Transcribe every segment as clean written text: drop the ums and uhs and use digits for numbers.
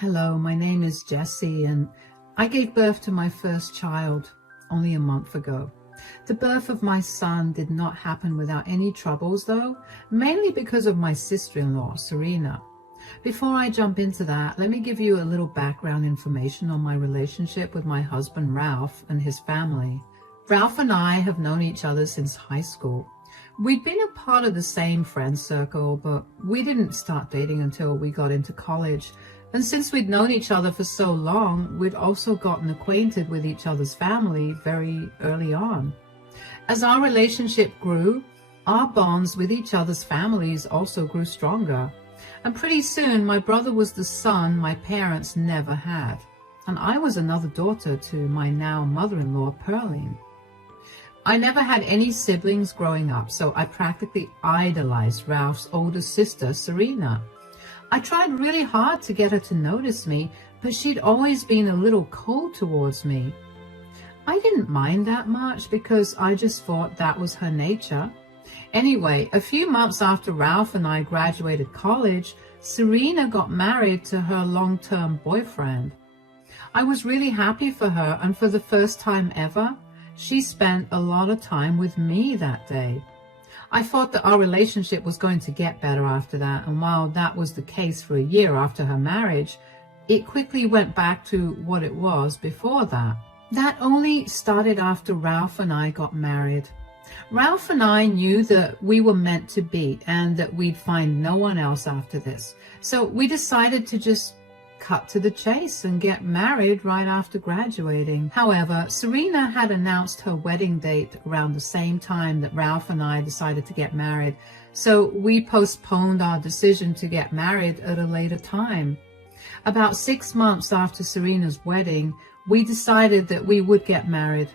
Hello, my name is Jessie, and I gave birth to my first child only a month ago. The birth of my son did not happen without any troubles, though, mainly because of my sister-in-law, Serena. Before I jump into that, let me give you a little background information on my relationship with my husband, Ralph, and his family. Ralph and I have known each other since high school. We'd been a part of the same friend circle, but we didn't start dating until we got into college. And since we'd known each other for so long, we'd also gotten acquainted with each other's family very early on. As our relationship grew, our bonds with each other's families also grew stronger. And pretty soon, my brother was the son my parents never had. And I was another daughter to my now mother-in-law, Pearline. I never had any siblings growing up, so I practically idolized Ralph's older sister, Serena. I tried really hard to get her to notice me, but she'd always been a little cold towards me. I didn't mind that much because I just thought that was her nature. Anyway, a few months after Ralph and I graduated college, Serena got married to her long-term boyfriend. I was really happy for her, and for the first time ever, she spent a lot of time with me that day. I thought that our relationship was going to get better after that, and while that was the case for a year after her marriage, it quickly went back to what it was before that. That only started after Ralph and I got married. Ralph and I knew that we were meant to be and that we'd find no one else after this. So we decided to just cut to the chase and get married right after graduating. However, Serena had announced her wedding date around the same time that Ralph and I decided to get married, so we postponed our decision to get married at a later time. About 6 months after Serena's wedding, we decided that we would get married.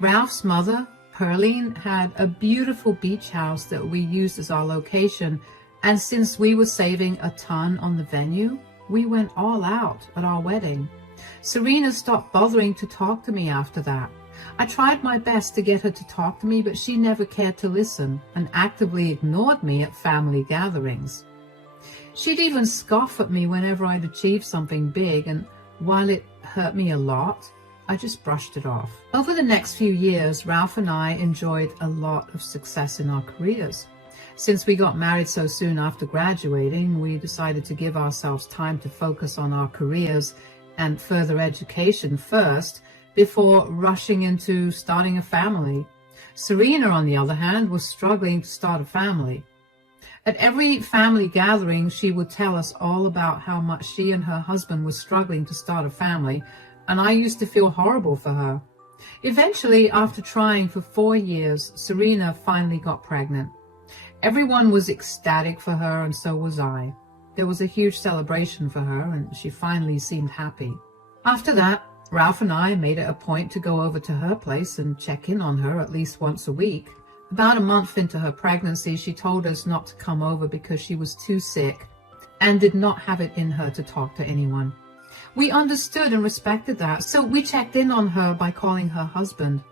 Ralph's mother, Pearline, had a beautiful beach house that we used as our location, and since we were saving a ton on the venue, we went all out at our wedding. Serena stopped bothering to talk to me after that. I tried my best to get her to talk to me, but she never cared to listen and actively ignored me at family gatherings. She'd even scoff at me whenever I'd achieved something big, and while it hurt me a lot, I just brushed it off. Over the next few years, Ralph and I enjoyed a lot of success in our careers. Since we got married so soon after graduating, we decided to give ourselves time to focus on our careers and further education first before rushing into starting a family. Serena, on the other hand, was struggling to start a family. At every family gathering, she would tell us all about how much she and her husband were struggling to start a family, and I used to feel horrible for her. Eventually, after trying for 4 years, Serena finally got pregnant. Everyone was ecstatic for her, and so was I. There was a huge celebration for her, and she finally seemed happy. After that, Ralph and I made it a point to go over to her place and check in on her at least once a week. About a month into her pregnancy, she told us not to come over because she was too sick and did not have it in her to talk to anyone. We understood and respected that, so we checked in on her by calling her husband.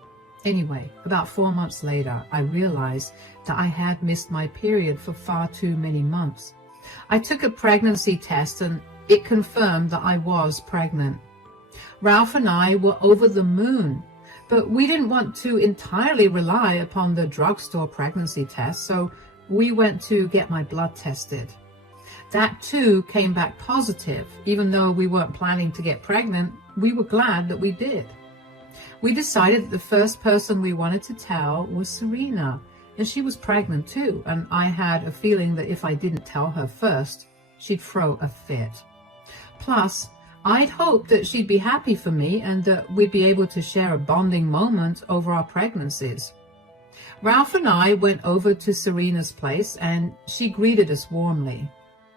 Anyway, about 4 months later, I realized that I had missed my period for far too many months. I took a pregnancy test and it confirmed that I was pregnant. Ralph and I were over the moon, but we didn't want to entirely rely upon the drugstore pregnancy test, so we went to get my blood tested. That too came back positive. Even though we weren't planning to get pregnant, we were glad that we did. We decided that the first person we wanted to tell was Serena, and she was pregnant too, and I had a feeling that if I didn't tell her first, she'd throw a fit. Plus, I'd hoped that she'd be happy for me and that we'd be able to share a bonding moment over our pregnancies. Ralph and I went over to Serena's place, and she greeted us warmly.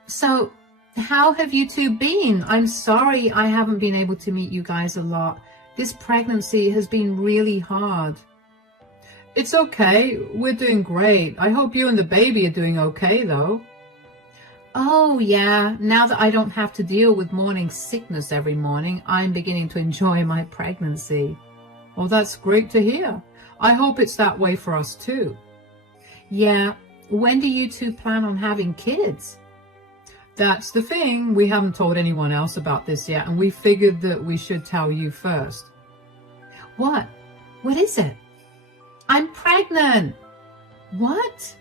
"So, how have you two been? I'm sorry I haven't been able to meet you guys a lot. This pregnancy has been really hard." "It's okay. We're doing great. I hope you and the baby are doing okay, though." "Oh, yeah. Now that I don't have to deal with morning sickness every morning, I'm beginning to enjoy my pregnancy." "Well, that's great to hear. I hope it's that way for us, too." "Yeah. When do you two plan on having kids?" That's the thing. We haven't told anyone else about this yet, and we figured that we should tell you first. What? What is it? I'm pregnant. What?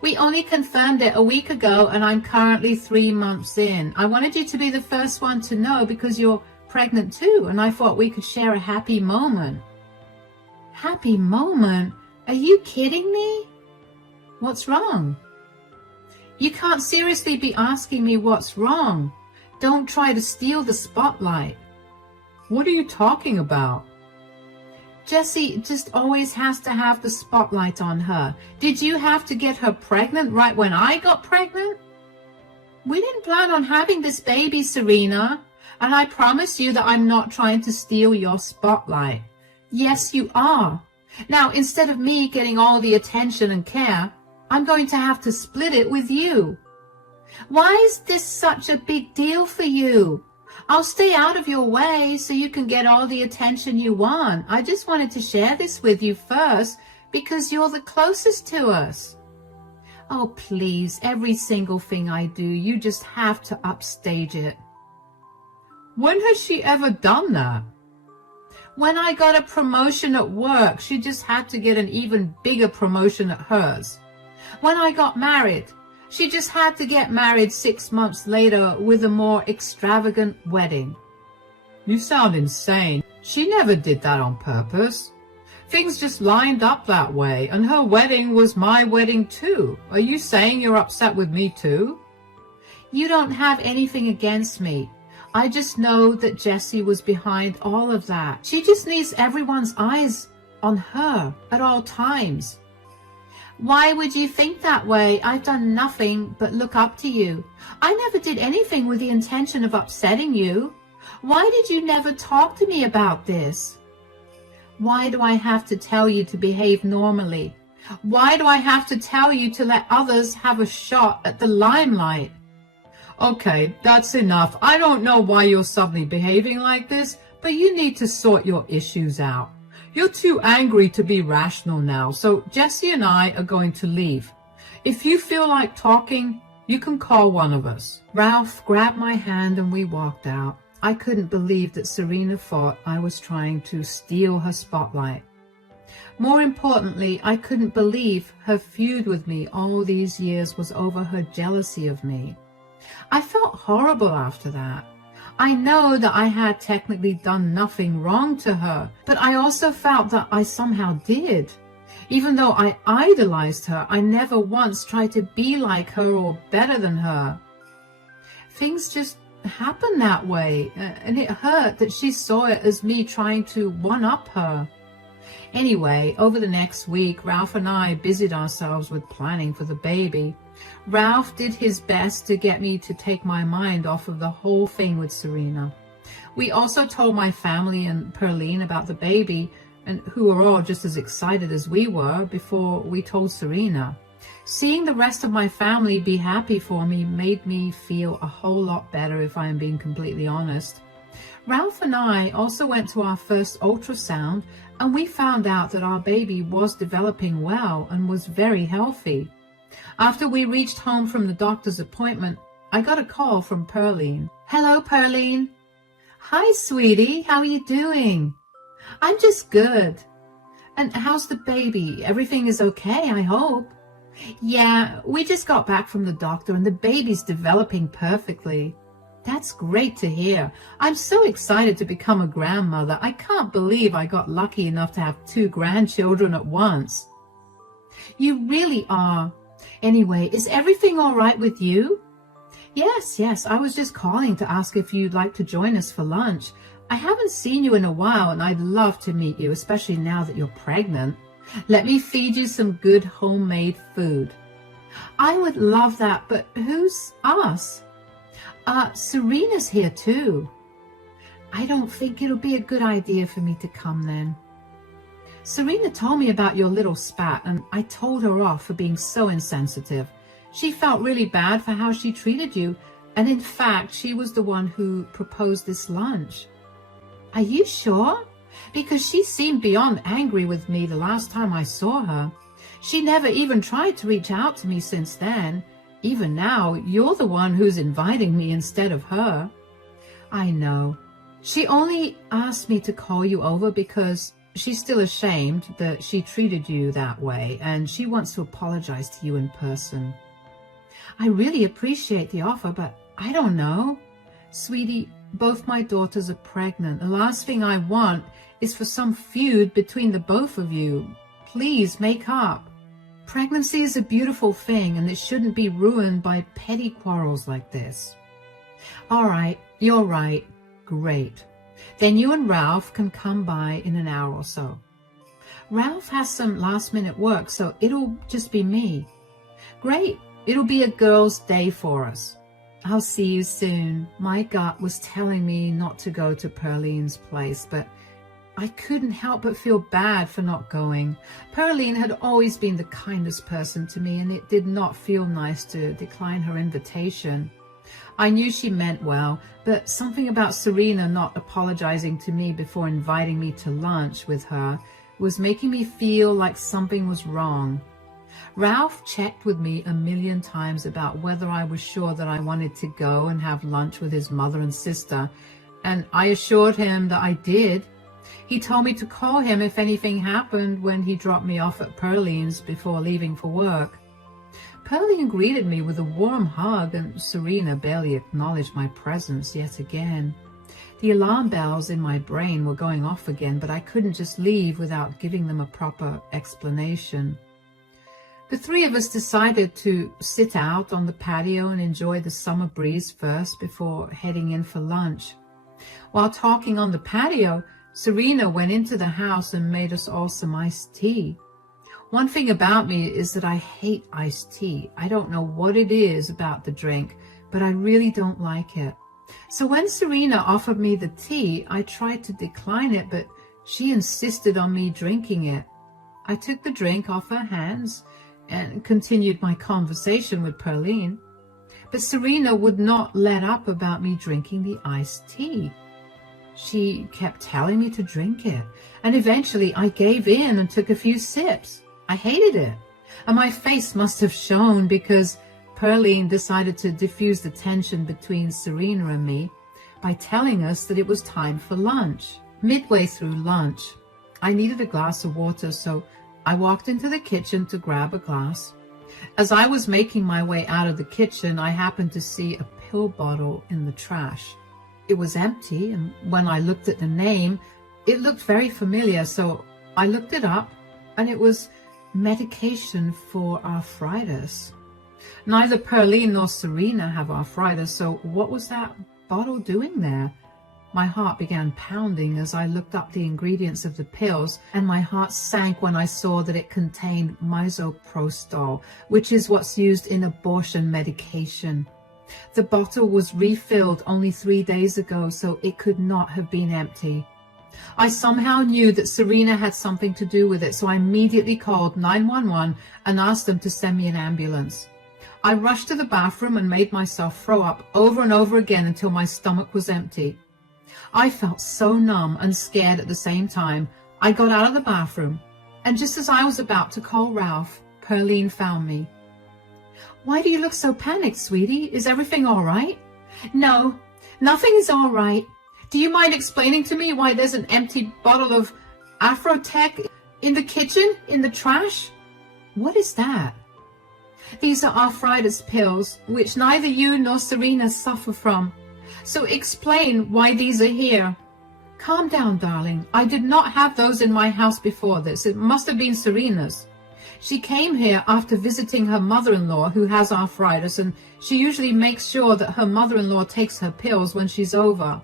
We only confirmed it a week ago, and I'm currently 3 months in. I wanted you to be the first one to know because you're pregnant too, and I thought we could share a happy moment. Happy moment? Are you kidding me? What's wrong? You can't seriously be asking me what's wrong. Don't try to steal the spotlight. What are you talking about? Jessie just always has to have the spotlight on her. Did you have to get her pregnant right when I got pregnant? We didn't plan on having this baby, Serena. And I promise you that I'm not trying to steal your spotlight. Yes, you are. Now, instead of me getting all the attention and care, I'm going to have to split it with you. Why is this such a big deal for you? I'll stay out of your way so you can get all the attention you want. I just wanted to share this with you first because you're the closest to us. Oh, please, every single thing I do, you just have to upstage it. When has she ever done that? When I got a promotion at work, she just had to get an even bigger promotion at hers. When I got married, she just had to get married 6 months later with a more extravagant wedding. You sound insane. She never did that on purpose. Things just lined up that way, and her wedding was my wedding too. Are you saying you're upset with me too? You don't have anything against me. I just know that Jessie was behind all of that. She just needs everyone's eyes on her at all times. Why would you think that way? I've done nothing but look up to you. I never did anything with the intention of upsetting you. Why did you never talk to me about this? Why do I have to tell you to behave normally? Why do I have to tell you to let others have a shot at the limelight? Okay, that's enough. I don't know why you're suddenly behaving like this, but you need to sort your issues out. You're too angry to be rational now, so Jessie and I are going to leave. If you feel like talking, you can call one of us. Ralph grabbed my hand and we walked out. I couldn't believe that Serena thought I was trying to steal her spotlight. More importantly, I couldn't believe her feud with me all these years was over her jealousy of me. I felt horrible after that. I know that I had technically done nothing wrong to her, but I also felt that I somehow did. Even though I idolized her, I never once tried to be like her or better than her. Things just happened that way, and it hurt that she saw it as me trying to one-up her. Anyway, over the next week, Ralph and I busied ourselves with planning for the baby. Ralph did his best to get me to take my mind off of the whole thing with Serena. We also told my family and Pearline about the baby, and who were all just as excited as we were before we told Serena. Seeing the rest of my family be happy for me made me feel a whole lot better, if I am being completely honest. Ralph and I also went to our first ultrasound, and we found out that our baby was developing well and was very healthy. After we reached home from the doctor's appointment, I got a call from Pearline. Hello, Pearline. Hi, sweetie. How are you doing? I'm just good. And how's the baby? Everything is okay, I hope. Yeah, we just got back from the doctor and the baby's developing perfectly. That's great to hear. I'm so excited to become a grandmother. I can't believe I got lucky enough to have 2 grandchildren at once. You really are. Anyway, is everything all right with you? Yes, I was just calling to ask if you'd like to join us for lunch. I haven't seen you in a while and I'd love to meet you, especially now that you're pregnant. Let me feed you some good homemade food. I would love that, but who's us? Serena's here too. I don't think it'll be a good idea for me to come then. Serena told me about your little spat and I told her off for being so insensitive. She felt really bad for how she treated you, and in fact, she was the one who proposed this lunch. Are you sure? Because she seemed beyond angry with me the last time I saw her. She never even tried to reach out to me since then. Even now, you're the one who's inviting me instead of her. I know. She only asked me to call you over because she's still ashamed that she treated you that way, and she wants to apologize to you in person. I really appreciate the offer, but I don't know. Sweetie, both my daughters are pregnant. The last thing I want is for some feud between the both of you. Please make up. Pregnancy is a beautiful thing, and it shouldn't be ruined by petty quarrels like this. All right, you're right. Great. Then you and Ralph can come by in an hour or so. Ralph has some last-minute work, so it'll just be me. Great. It'll be a girls' day for us. I'll see you soon. My gut was telling me not to go to Pearline's place, but I couldn't help but feel bad for not going. Pearline had always been the kindest person to me, and it did not feel nice to decline her invitation. I knew she meant well, but something about Serena not apologizing to me before inviting me to lunch with her was making me feel like something was wrong. Ralph checked with me 1,000,000 times about whether I was sure that I wanted to go and have lunch with his mother and sister, and I assured him that I did. He told me to call him if anything happened when he dropped me off at Pearline's before leaving for work. Pearline greeted me with a warm hug, and Serena barely acknowledged my presence yet again. The alarm bells in my brain were going off again, but I couldn't just leave without giving them a proper explanation. The three of us decided to sit out on the patio and enjoy the summer breeze first before heading in for lunch. While talking on the patio, Serena went into the house and made us all some iced tea. One thing about me is that I hate iced tea. I don't know what it is about the drink, but I really don't like it. So when Serena offered me the tea, I tried to decline it, but she insisted on me drinking it. I took the drink off her hands and continued my conversation with Pearline. But Serena would not let up about me drinking the iced tea. She kept telling me to drink it, and eventually I gave in and took a few sips. I hated it, and my face must have shone because Pearline decided to diffuse the tension between Serena and me by telling us that it was time for lunch. Midway through lunch, I needed a glass of water, so I walked into the kitchen to grab a glass. As I was making my way out of the kitchen, I happened to see a pill bottle in the trash. It was empty, and when I looked at the name, it looked very familiar, so I looked it up, and it was medication for arthritis. Neither Pearline nor Serena have arthritis, so what was that bottle doing there? My heart began pounding as I looked up the ingredients of the pills, and my heart sank when I saw that it contained misoprostol, which is what's used in abortion medication. The bottle was refilled only 3 days ago, so it could not have been empty. I somehow knew that Serena had something to do with it, so I immediately called 911 and asked them to send me an ambulance. I rushed to the bathroom and made myself throw up over and over again until my stomach was empty. I felt so numb and scared at the same time. I got out of the bathroom, and just as I was about to call Ralph, Pearline found me. "Why do you look so panicked, sweetie? Is everything all right?" "No, nothing is all right. Do you mind explaining to me why there's an empty bottle of Afrotech in the kitchen, in the trash?" "What is that?" "These are arthritis pills, which neither you nor Serena suffer from. So explain why these are here." "Calm down, darling. I did not have those in my house before this. It must have been Serena's. She came here after visiting her mother-in-law who has arthritis, and she usually makes sure that her mother-in-law takes her pills when she's over.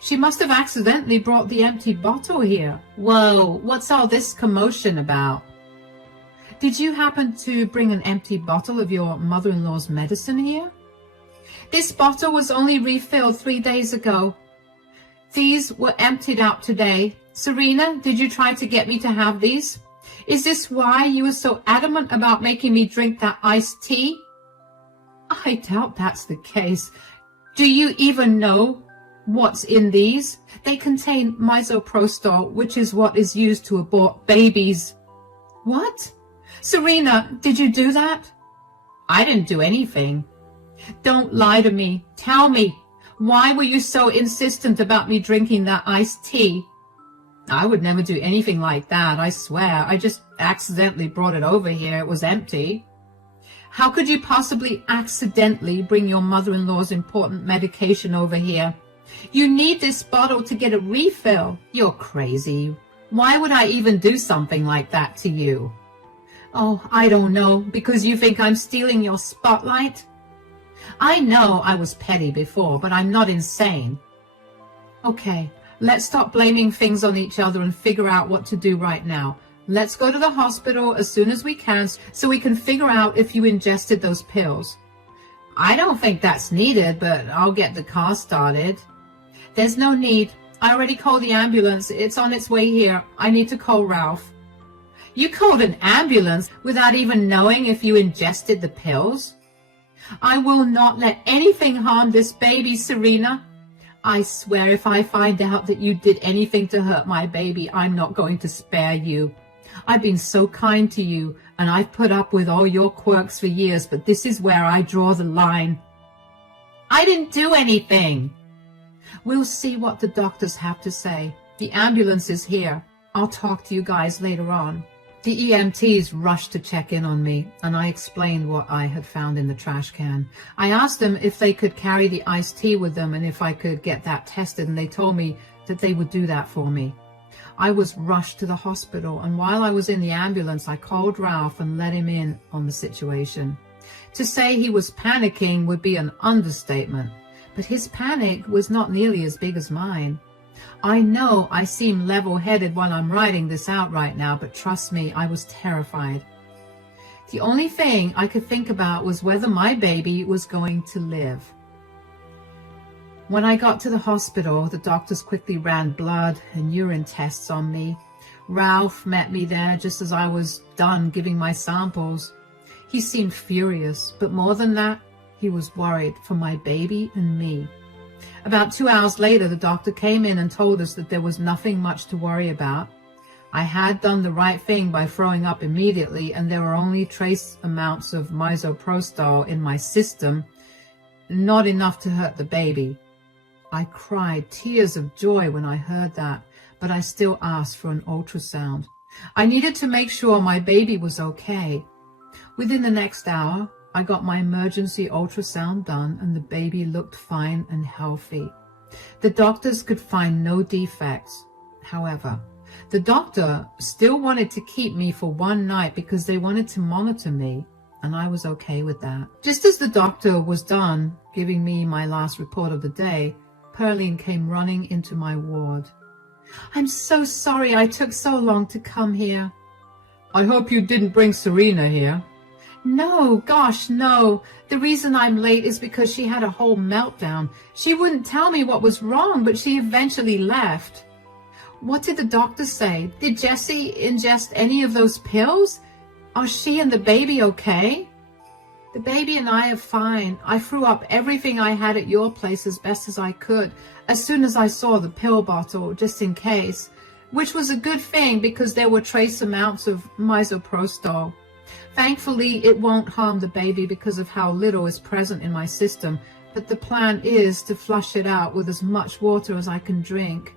She must have accidentally brought the empty bottle here." "Whoa, what's all this commotion about?" "Did you happen to bring an empty bottle of your mother-in-law's medicine here?" "This bottle was only refilled 3 days ago. These were emptied out today. Serena, did you try to get me to have these? Is this why you were so adamant about making me drink that iced tea?" "I doubt that's the case. Do you even know what's in these? They contain misoprostol, which is what is used to abort babies." "What? Serena, did you do that?" I didn't do anything. Don't lie to me. Tell me, why were you so insistent about me drinking that iced tea? I would never do anything like that, I swear. I just accidentally brought it over here. It was empty. How could you possibly accidentally bring your mother-in-law's important medication over here? You need this bottle to get a refill. You're crazy. Why would I even do something like that to you? Oh, I don't know, because you think I'm stealing your spotlight? I know I was petty before, but I'm not insane. Okay, let's stop blaming things on each other and figure out what to do right now. Let's go to the hospital as soon as we can so we can figure out if you ingested those pills. I don't think that's needed, but I'll get the car started. There's no need. I already called the ambulance. It's on its way here. I need to call Ralph. You called an ambulance without even knowing if you ingested the pills? I will not let anything harm this baby, Serena. I swear if I find out that you did anything to hurt my baby, I'm not going to spare you. I've been so kind to you, and I've put up with all your quirks for years, but this is where I draw the line. I didn't do anything. We'll see what the doctors have to say. The ambulance is here. I'll talk to you guys later on. The EMTs rushed to check in on me, and I explained what I had found in the trash can. I asked them if they could carry the iced tea with them and if I could get that tested, and they told me that they would do that for me. I was rushed to the hospital, and while I was in the ambulance, I called Ralph and let him in on the situation. To say he was panicking would be an understatement, but his panic was not nearly as big as mine. I know I seem level-headed while I'm writing this out right now, but trust me, I was terrified. The only thing I could think about was whether my baby was going to live. When I got to the hospital, the doctors quickly ran blood and urine tests on me. Ralph met me there just as I was done giving my samples. He seemed furious, but more than that, he was worried for my baby and me. About 2 hours later, the doctor came in and told us that there was nothing much to worry about. I had done the right thing by throwing up immediately, and there were only trace amounts of misoprostol in my system, not enough to hurt the baby. I cried tears of joy when I heard that, but I still asked for an ultrasound. I needed to make sure my baby was okay. Within the next hour, I got my emergency ultrasound done, and the baby looked fine and healthy. The doctors could find no defects. However, the doctor still wanted to keep me for one night because they wanted to monitor me, and I was okay with that. Just as the doctor was done giving me my last report of the day, Pearline came running into my ward. I'm so sorry I took so long to come here. I hope you didn't bring Serena here. No, gosh, no. The reason I'm late is because she had a whole meltdown. She wouldn't tell me what was wrong, but she eventually left. What did the doctor say? Did Jessie ingest any of those pills? Are she and the baby okay? The baby and I are fine. I threw up everything I had at your place as best as I could, as soon as I saw the pill bottle, just in case, which was a good thing because there were trace amounts of misoprostol. Thankfully, it won't harm the baby because of how little is present in my system, but the plan is to flush it out with as much water as I can drink.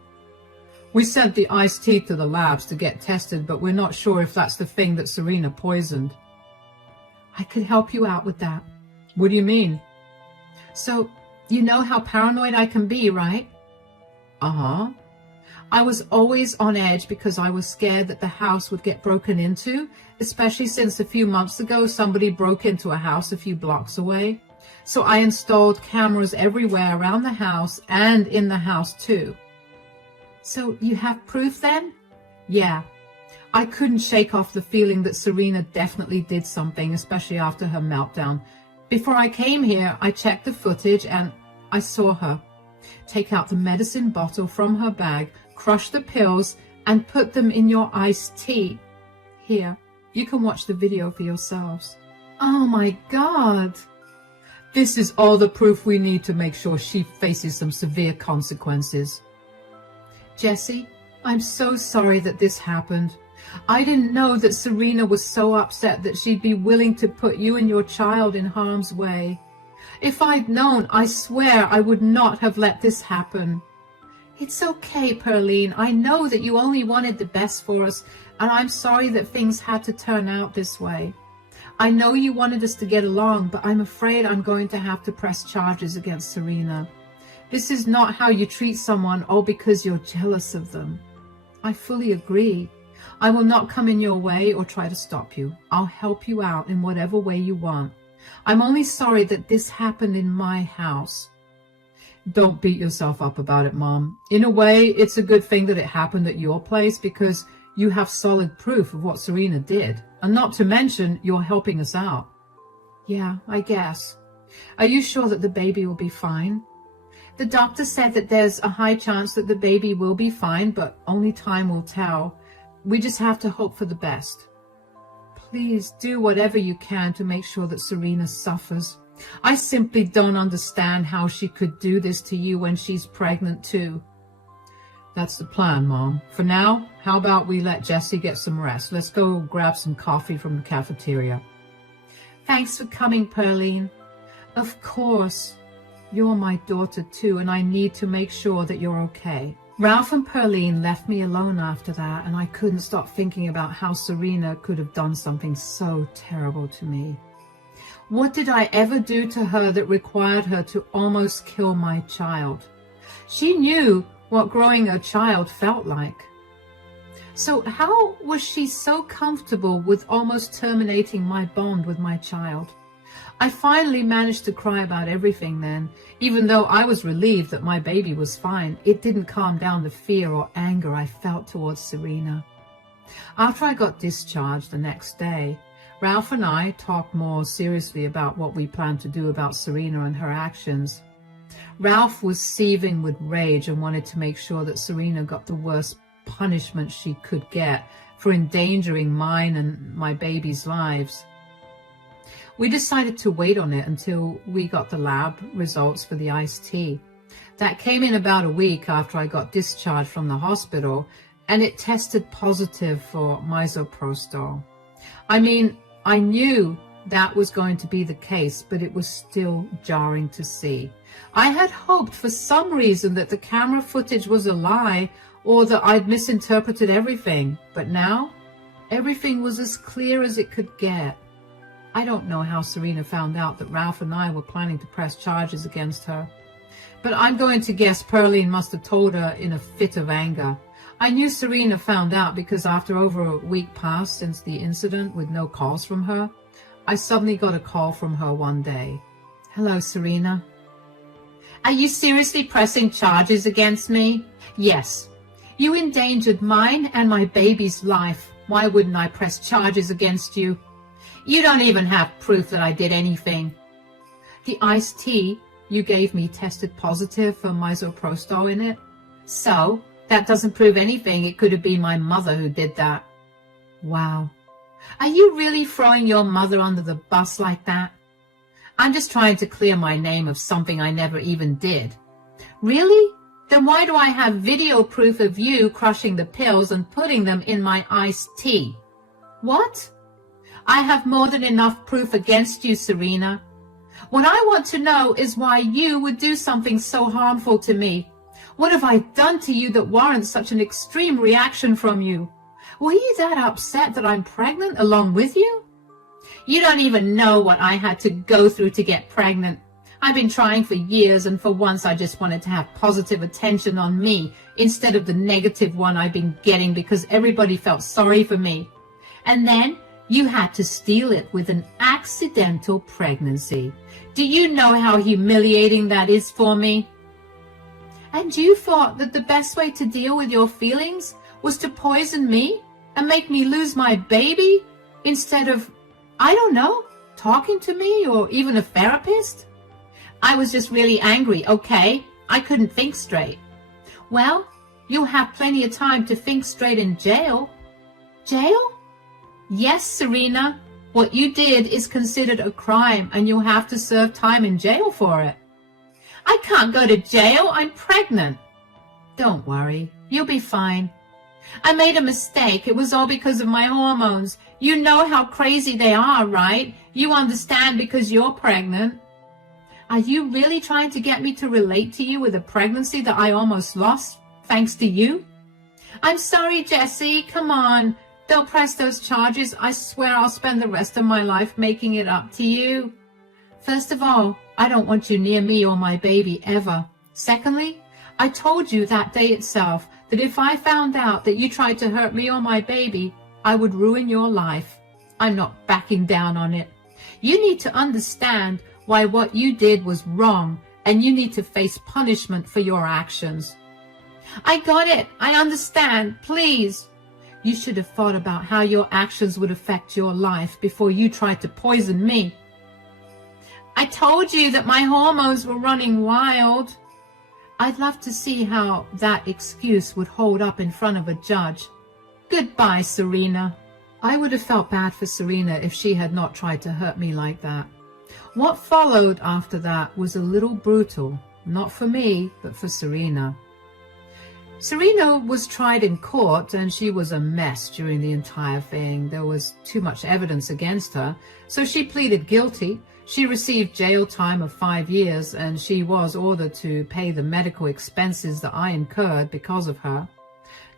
We sent the iced tea to the labs to get tested, but we're not sure if that's the thing that Serena poisoned. I could help you out with that. What do you mean? So, you know how paranoid I can be, right? Uh-huh. I was always on edge because I was scared that the house would get broken into, especially since a few months ago somebody broke into a house a few blocks away. So I installed cameras everywhere around the house and in the house too. So you have proof then? Yeah. I couldn't shake off the feeling that Serena definitely did something, especially after her meltdown. Before I came here, I checked the footage and I saw her take out the medicine bottle from her bag, crush the pills, and put them in your iced tea. Here, you can watch the video for yourselves. Oh my God! This is all the proof we need to make sure she faces some severe consequences. Jessie, I'm so sorry that this happened. I didn't know that Serena was so upset that she'd be willing to put you and your child in harm's way. If I'd known, I swear I would not have let this happen. It's okay, Pearline. I know that you only wanted the best for us, and I'm sorry that things had to turn out this way. I know you wanted us to get along, but I'm afraid I'm going to have to press charges against Serena. This is not how you treat someone all because you're jealous of them. I fully agree. I will not come in your way or try to stop you. I'll help you out in whatever way you want. I'm only sorry that this happened in my house. Don't beat yourself up about it, Mom. In a way, it's a good thing that it happened at your place because you have solid proof of what Serena did. And not to mention, you're helping us out. Yeah, I guess. Are you sure that the baby will be fine? The doctor said that there's a high chance that the baby will be fine, but only time will tell. We just have to hope for the best. Please do whatever you can to make sure that Serena suffers. I simply don't understand how she could do this to you when she's pregnant too. That's the plan, Mom. For now, how about we let Jessie get some rest? Let's go grab some coffee from the cafeteria. Thanks for coming, Pearline. Of course. You're my daughter too, and I need to make sure that you're okay. Ralph and Pearline left me alone after that, and I couldn't stop thinking about how Serena could have done something so terrible to me. What did I ever do to her that required her to almost kill my child? She knew what growing a child felt like. So how was she so comfortable with almost terminating my bond with my child? I finally managed to cry about everything then. Even though I was relieved that my baby was fine, it didn't calm down the fear or anger I felt towards Serena. After I got discharged the next day, Ralph and I talked more seriously about what we planned to do about Serena and her actions. Ralph was seething with rage and wanted to make sure that Serena got the worst punishment she could get for endangering mine and my baby's lives. We decided to wait on it until we got the lab results for the iced tea. That came in about a week after I got discharged from the hospital, and it tested positive for misoprostol. I mean, I knew that was going to be the case, but it was still jarring to see. I had hoped for some reason that the camera footage was a lie or that I'd misinterpreted everything, but now everything was as clear as it could get. I don't know how Serena found out that Ralph and I were planning to press charges against her, but I'm going to guess Pearline must have told her in a fit of anger. I knew Serena found out because after over a week passed since the incident with no calls from her, I suddenly got a call from her one day. Hello, Serena. Are you seriously pressing charges against me? Yes. You endangered mine and my baby's life. Why wouldn't I press charges against you? You don't even have proof that I did anything. The iced tea you gave me tested positive for misoprostol in it. So, that doesn't prove anything. It could have been my mother who did that. Wow. Are you really throwing your mother under the bus like that? I'm just trying to clear my name of something I never even did. Really? Then why do I have video proof of you crushing the pills and putting them in my iced tea? What? I have more than enough proof against you, Serena. What I want to know is why you would do something so harmful to me. What have I done to you that warrants such an extreme reaction from you? Were you that upset that I'm pregnant along with you? You don't even know what I had to go through to get pregnant. I've been trying for years, and for once I just wanted to have positive attention on me instead of the negative one I've been getting because everybody felt sorry for me. And then you had to steal it with an accidental pregnancy. Do you know how humiliating that is for me? And you thought that the best way to deal with your feelings was to poison me and make me lose my baby instead of, I don't know, talking to me or even a therapist? I was just really angry, okay? I couldn't think straight. Well, you'll have plenty of time to think straight in jail. Jail? Yes, Serena. What you did is considered a crime and you'll have to serve time in jail for it. I can't go to jail. I'm pregnant. Don't worry. You'll be fine. I made a mistake. It was all because of my hormones. You know how crazy they are, right? You understand because you're pregnant. Are you really trying to get me to relate to you with a pregnancy that I almost lost thanks to you? I'm sorry, Jesse. Come on. Don't press those charges. I swear I'll spend the rest of my life making it up to you. First of all, I don't want you near me or my baby ever. Secondly, I told you that day itself that if I found out that you tried to hurt me or my baby, I would ruin your life. I'm not backing down on it. You need to understand why what you did was wrong, and you need to face punishment for your actions. I got it. I understand. Please. You should have thought about how your actions would affect your life before you tried to poison me. I told you that my hormones were running wild. I'd love to see how that excuse would hold up in front of a judge. Goodbye, Serena. I would have felt bad for Serena if she had not tried to hurt me like that. What followed after that was a little brutal, not for me, but for Serena. Serena was tried in court, and she was a mess during the entire thing. There was too much evidence against her, so she pleaded guilty. She received jail time of 5 years, and she was ordered to pay the medical expenses that I incurred because of her.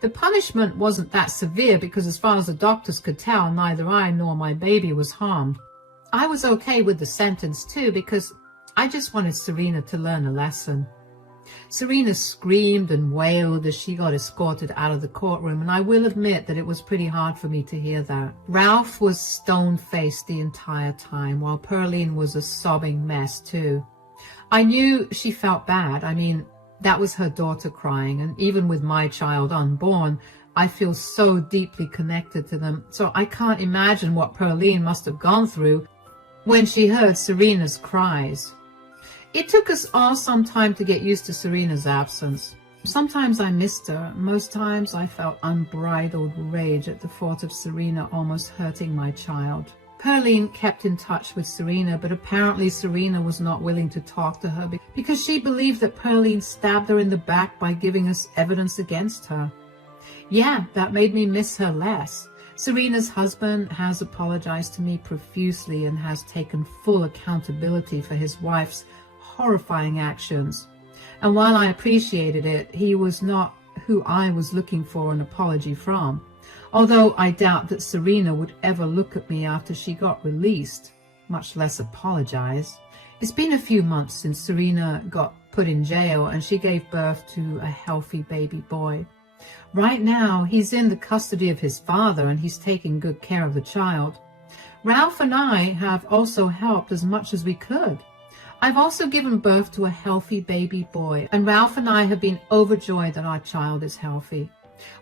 The punishment wasn't that severe because, as far as the doctors could tell, neither I nor my baby was harmed. I was okay with the sentence too because I just wanted Serena to learn a lesson. Serena screamed and wailed as she got escorted out of the courtroom, and I will admit that it was pretty hard for me to hear that. Ralph was stone-faced the entire time, while Pearline was a sobbing mess too. I knew she felt bad. I mean, that was her daughter crying, and even with my child unborn, I feel so deeply connected to them, so I can't imagine what Pearline must have gone through when she heard Serena's cries. It took us all some time to get used to Serena's absence. Sometimes I missed her. Most times I felt unbridled rage at the thought of Serena almost hurting my child. Pearline kept in touch with Serena, but apparently Serena was not willing to talk to her because she believed that Pearline stabbed her in the back by giving us evidence against her. Yeah, that made me miss her less. Serena's husband has apologized to me profusely and has taken full accountability for his wife's horrifying actions. And while I appreciated it, he was not who I was looking for an apology from. Although I doubt that Serena would ever look at me after she got released, much less apologize. It's been a few months since Serena got put in jail and she gave birth to a healthy baby boy. Right now, he's in the custody of his father and he's taking good care of the child. Ralph and I have also helped as much as we could. I've also given birth to a healthy baby boy, and Ralph and I have been overjoyed that our child is healthy.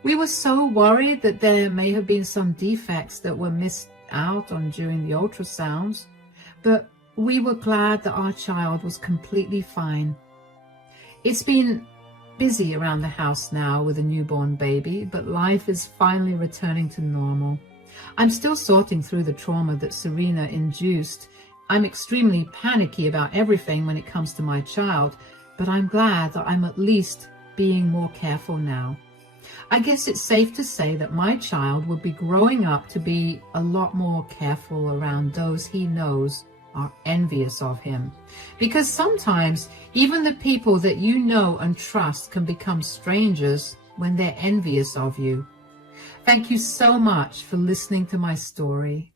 We were so worried that there may have been some defects that were missed out on during the ultrasounds, but we were glad that our child was completely fine. It's been busy around the house now with a newborn baby, but life is finally returning to normal. I'm still sorting through the trauma that Serena induced. I'm extremely panicky about everything when it comes to my child, but I'm glad that I'm at least being more careful now. I guess it's safe to say that my child will be growing up to be a lot more careful around those he knows are envious of him. Because sometimes even the people that you know and trust can become strangers when they're envious of you. Thank you so much for listening to my story.